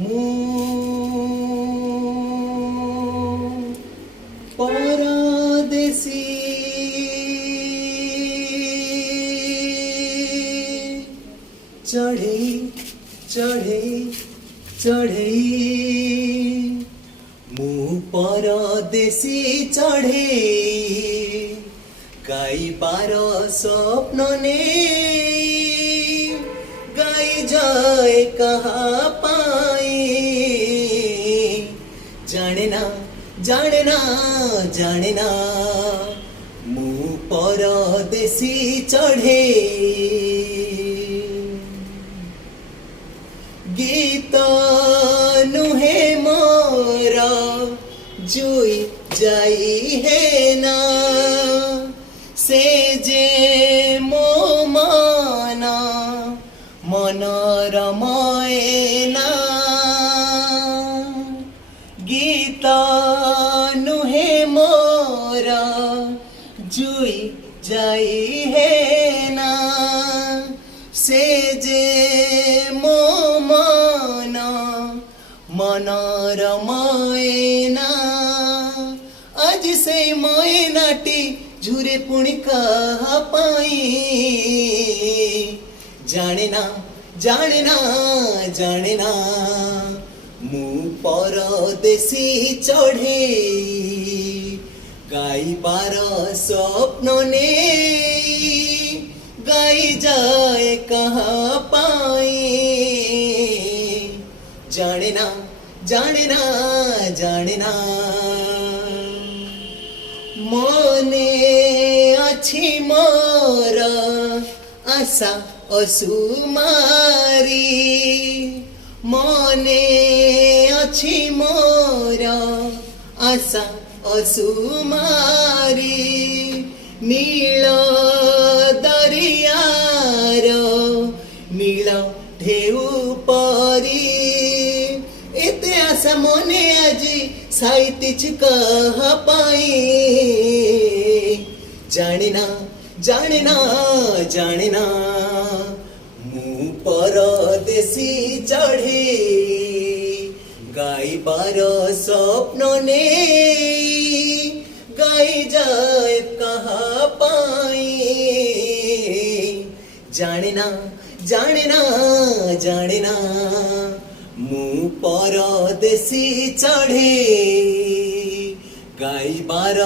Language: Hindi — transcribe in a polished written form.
ମୁଁ परदेसी चढ़े चढ़े चढ़े ମୁଁ परदेसी चढ़े गाइबार स्वप्न ने गाई जाए कहाँ पाई जाने ना जाने ना जाने ना ମୁଁ परदेसी चढ़े गीत नुहे मोरा जुई जाई है ना से जे मो माना मनोरमय ना गीत नुहे मोरा जुई जाई है ना से जे मो माना मनोरमय ना आज से मयनाटी झुरे पुणी कहा पाई जाने ना जाने ना जाने ना ମୁଁ परदेसी चढ़े गाइबार स्वप्न ने गाई जाए कहाँ पाई जाने ना जाने ना जाने ना मने अछि मोर आशा असुमारी मने अछि मोर आशा असुमारी नील दरियार नील ढेउ परी एते आशा मने आजी साइतिच कहा पाई जाने ना जाने ना जाने ना ମୁଁ परदेसी चढ़े गाइबार स्वप्न ने गाई जाए कहाँ पाई जाने ना जाने ना जाने ना ମୁଁ परदेसी चढ़े गाइबार